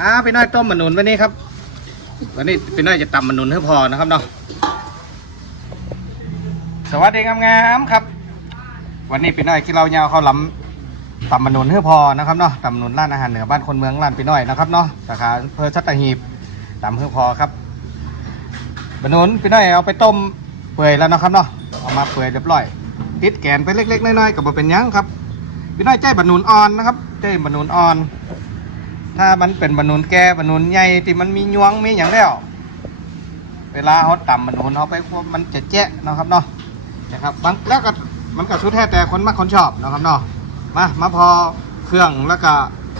อ่าพี่น้อยต้มมะนุนวันนี้ครับ วันนี้พี่น้อยจะตำมะนุนให้พอนะครับเนาะสวัสดีงามๆครับ วันนี้พี่น้อยกินเรายาวข้าวหล้ำตำมะนุนให้พอนะครับเนาะตำมะนุนร้านอาหารเหนือบ้านคนเมืองร้านพี่น้อยนะครับเนาะสาขาอำเพอชัตหีบตำให้พอครับมะนุนพี่น้อยเอาไปต้มเปื่อยแล้วนะครับเนาะเอามาเปื่อยเรียบร้อย ติดแกนไปเล็กๆน้อยๆกับบ่เป็นยังครับพี่น้อยใจบะนุนอ่อนนะครับใจบะนุนอ่อน ถ้ามันเป็นบะนุนแก่บะนุนใหญ่ที่มันมียวงมีอย่างแล้ว เวลาเขาตำบะนุนเขาไปมันจะแจ๊ะนะครับเนาะนะครับบางแล้วก็มันก็สุดแท้แต่คนมักคนชอบนะครับเนาะมามาพอเครื่องแล้วก็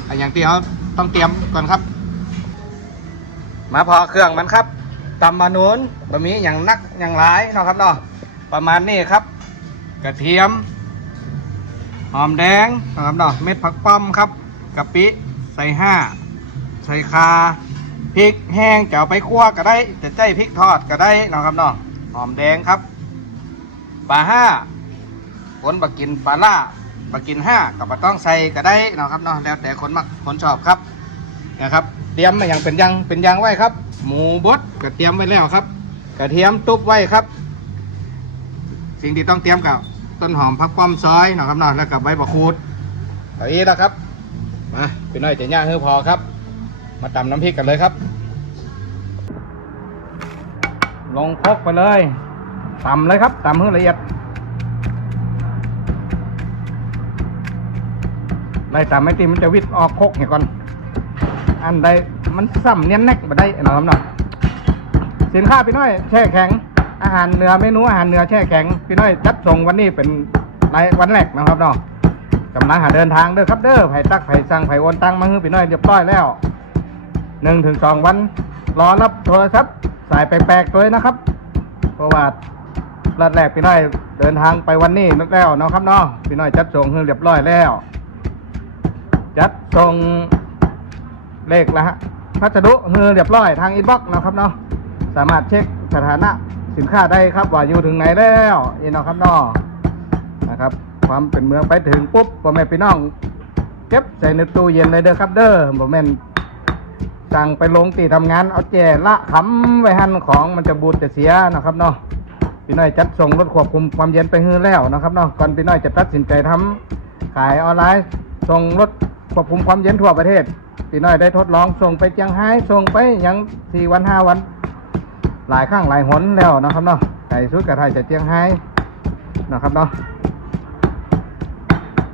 อะอย่างที่เขาต้องเตรียมก่อนครับ มาพอเครื่องมันครับตำบะนุนบะหมี่อย่างนักอย่างหลายนะครับเนาะประมาณนี้ครับ กระเทียม หอมแดงนะครับเนาะเม็ดผักป้อมครับกะปิ ใส่ห้าใส่คาพริกแห้งจะเอาไปคั่วก็ได้จะใจพริกทอดก็ได้นะครับเนาะหอมแดงครับปลาห้าผลบักกินปลาล่าบักกินห้ากับปลาต้องใส่ก็ได้นะครับเนาะแล้วแต่คนมักคนชอบครับนะครับ เตรียมมาอย่างเป็นยังเป็นยังไว้ครับ หมูบดก็เตรียมไว้แล้วครับ กระเทียมตุบไว้ครับ สิ่งที่ต้องเตรียมกับต้นหอมพักป้อมซอยนะครับเนาะแล้วกับใบมะกรูดเอาอีกแล้วครับ มาพี่น้อยจะย่างให้พอครับ มาตำน้ำพริกกันเลยครับ ลงครกไปเลยตำเลยครับตำให้ละเอียดไล่ตำไม่ตีมันจะวิดออกคกเนี่ยก่อน อันใดมันซ้ำเนียนแนกมาได้หนะครับเนาะสินค้าพี่น้อยแช่แข็ง อาหารเหนือเมนูอาหารเหนือแช่แข็งพี่น้อยจัดส่งวันนี้เป็นวันแรกนะครับเนาะ กำลังหาเดินทางเด้อครับเด้อไผ่ตักไผ่สั่งไผ่โอนตังมาให้พี่น้อยเรียบร้อยแล้วหนึ่งถึงสองวัน รอรับโทรศัพท์สายแปลกๆตัวนะครับเพราะว่ารัดแรกพี่น้อยเดินทางไปวันนี้นักแล้วเนาะครับเนาะพี่น้อยจัดส่งให้เรียบร้อยแล้ว จัดส่งเลขละฮะพัสดุเฮือเรียบร้อยทางอินบ็อกซ์นาะครับเนาะสามารถเช็คสถานะสินค้าได้ครับว่าอยู่ถึงไหนแล้วนี่เนาะครับเนาะนะครับ ความเป็นเมืองไปถึงปุ๊บพ่อแม่พี่น้อง เก็บใส่ในตู้เย็นเลยเด้อครับ เด้อบ่แม่นสั่งไปลงตีทำงานเอาแจละขำไว้หั่นของมันจะบูดจะเสียนะครับเนาะพี่น้อยจัดส่งรถควบคุมความเย็นไปฮือแล้วนะครับเนาะก่อนพี่น้อยจะตัดสินใจทำขายออนไลน์ส่งรถควบคุมความเย็นทั่วประเทศพี่น้อยได้ทดลองส่งไปเจียงไฮ้ส่งไปยังสี่วันห้าวัน หลายข้างหลายหนแล้วนะครับเนาะไก่สุดกระไทยจะเจียงไฮ้นะครับเนาะ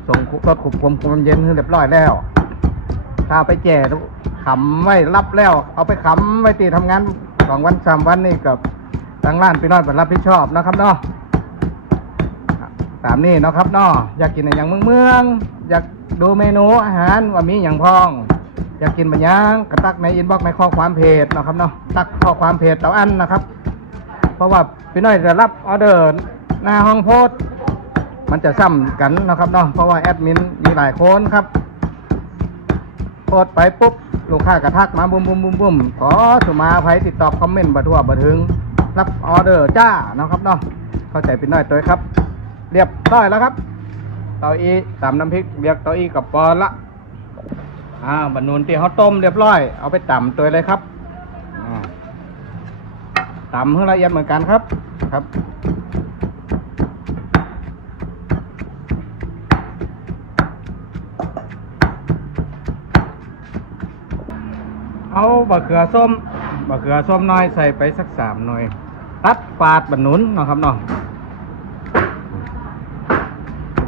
ส่งรถควบคุมความเย็นให้เรียบร้อยแล้วถ้าไปแจ่ขำไว้รับแล้ว เอาไปขำไว้ตีทำงานสองวันสามวันนี่กับทางร้านพี่น้อยเป็นรับผิดชอบนะครับเนาะตามนี้เนาะครับเนาะอยากกินอะไรอย่างเมืองเมือง อยากดูเมนูอาหารว่ามีอย่างพอง อยากกินบะย่างกระตักในอินบ็อกซ์ในข้อความเพจนะครับเนาะตักข้อความเพจเต่าอันนะครับ เพราะว่าพี่น้อยจะรับออเดอร์หน้าห้องโพสต์ มันจะซ้ำกันนะครับเนาะเพราะว่าแอดมินมีหลายคนครับโพสไปปุ๊บลูกค้ากระทักมาบุ้มบุ้มบุ้มบุ้มขอสุมาภัยติดต่อคอมเมนต์บัทั่วบัถึง รับออเดอร์จ้านะครับเนาะเข้าใจพี่น้อยตัวครับ เรียบร้อยแล้วครับเตาอีตำน้ำพริกเรียกเตาอีกับปอนละอ่าบรรนูนที่เขาต้มเรียบร้อย เอาไปต่ำตัวเลยครับอ่าตำให้ละเอียดเหมือนกันครับครับ เอา บะเขือส้มบะเขือส้มน้อยใส่ไปสักสามหน่อยตัดปาดบรรนุนนะครับเนาะ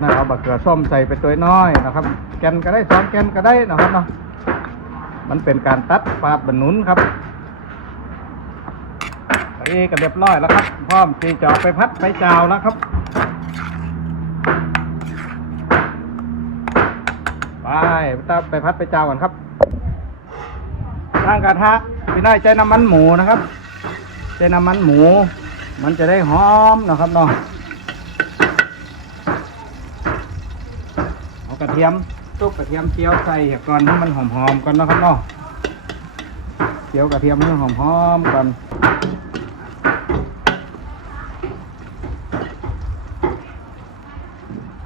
นะเอาบะเขือส้มใส่ไปตัวน้อยนะครับ แกนก็ได้สองแกนก็ได้นะครับเนาะมันเป็นการตัดปาดบรรนุนครับไปกันเรียบร้อยแล้วครับ พร้อมที่จะเอาไปพัดไปจาวแล้วครับไปไปพัดไปจาวกันครับ ตั้งกระทะพี่น้อยใจน้ำมันหมูนะครับใจน้ำมันหมู มันจะได้หอมนะครับเนาะเอากระเทียมตุกกระเทียมเจียวใส่ก่อนให้มันหอมๆก่อนนะครับเนาะเจียวกระเทียมให้หอมๆก่อน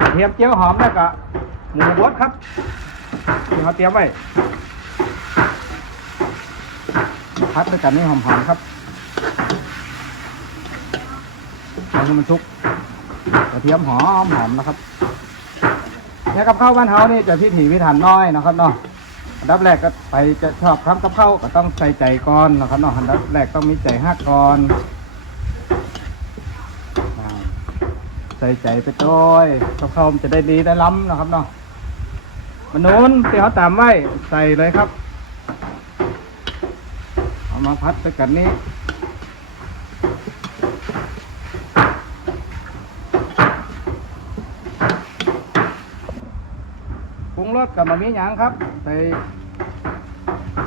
กระเทียมเจียวหอมแล้วก็หมูบดครับที่เขาเตรียมไว้ พัดด้วยกันให้หอมๆครับเอาให้มันสุกกระเทียมหอมหอมนะครับเนี่ยกับข้าวบ้านเฮานี่จะพิถีพิถันน้อยนะครับเนาะอันดับแรกก็ไปจะชอบทำกับข้าวก็ต้องใส่ใจก่อนนะครับเนาะอันดับแรกต้องมีใจฮักก่อนใส่ใจไปด้วยกับข้าวมันจะได้ดีได้ล้ำนะครับเนาะมันนู้นที่เขาตามไว้ใส่เลยครับ มาพัดด้วยกันนี้ปรุงรสกับมะมีหยางครับ ใส่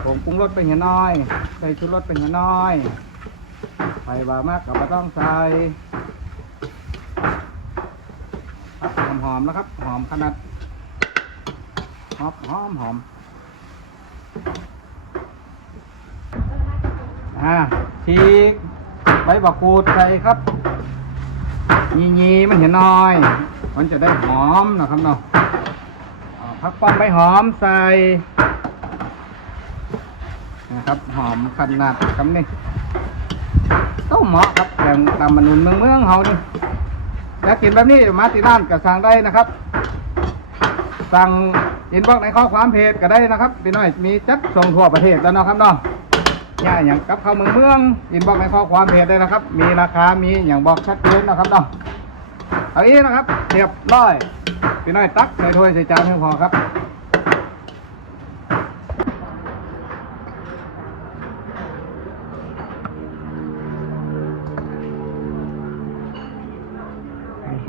ผงปรุงรสเป็นห็นน้อย ใส่ชูรสเป็นห็นน้อยใส่บามากกับม่ต้องใส่หอมหอมๆนะครับ หอมขนาดหอมหอมหอม อ่าชีกใบบักกูดใส่ครับยียีมันเห็นน้อย มันจะได้หอมนะครับเนาะอ่าพักป้อมใบหอมใส่นะครับหอมขนาดคำนี้ก็เหมาะครับอย่างตามมนุนเมืองเมืองเฮานี่อยากกินแบบนี้มาที่ร้านก็สั่งได้นะครับ สั่งอินบ็อกในข้อความเพจก็ได้นะครับพี่น้อยมีจัดส่งทั่วประเทศแล้วเนาะครับเนาะ เนี่ยอย่างกับข้าวเมืองเมืองอินบอกในข้อความเพจได้นะครับ มีราคา มีอย่างบอกชัดเจนนะครับเนาะเอาอีนะครับเรียบร้อยพี่น้อยตักใส่ถ้วยใส่จานให้พอครับ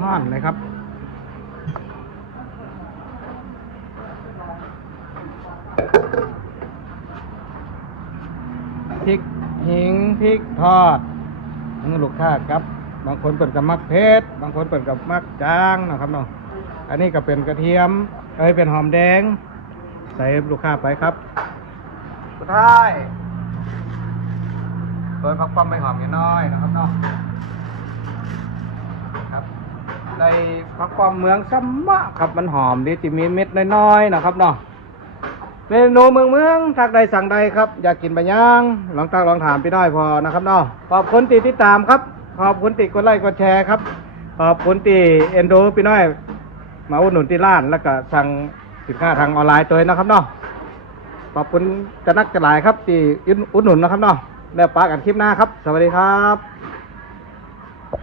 ห้อนเลยครับ พริกหิงพริกทอดนี่ลูกค้าครับ บางคนเปิดกับมักเพชรบางคนเปิดกับมักจางนะครับเนาะอันนี้ก็เป็นกระเทียมเอ้ยเป็นหอมแดง ใส่ลูกค้าไปครับ สุดท้ายโดยพักความไม่หอมนิดน้อยนะครับเนาะครับในพักความเมืองซัมมะครับมันหอมดีจิมีเม็ดน้อยๆนะครับเนาะ เมนูเมืองเมืองทักใดสั่งใดครับ อยากกินบะย่างลองตักลองถามพี่น้อยพอนะครับเนาะขอบคุณติดติดตามครับ ขอบคุณติดกดไลค์กดแชร์ครับ ขอบคุณติเอ็นดูพี่น้อย มาอุดหนุนที่ร้านแล้วก็สั่งสินค้าทางออนไลน์ตัวเองนะครับเนาะขอบคุณจะนักจะหลายครับที่อุดหนุนนะครับเนาะแล้วปากันคลิปหน้าครับ สวัสดีครับ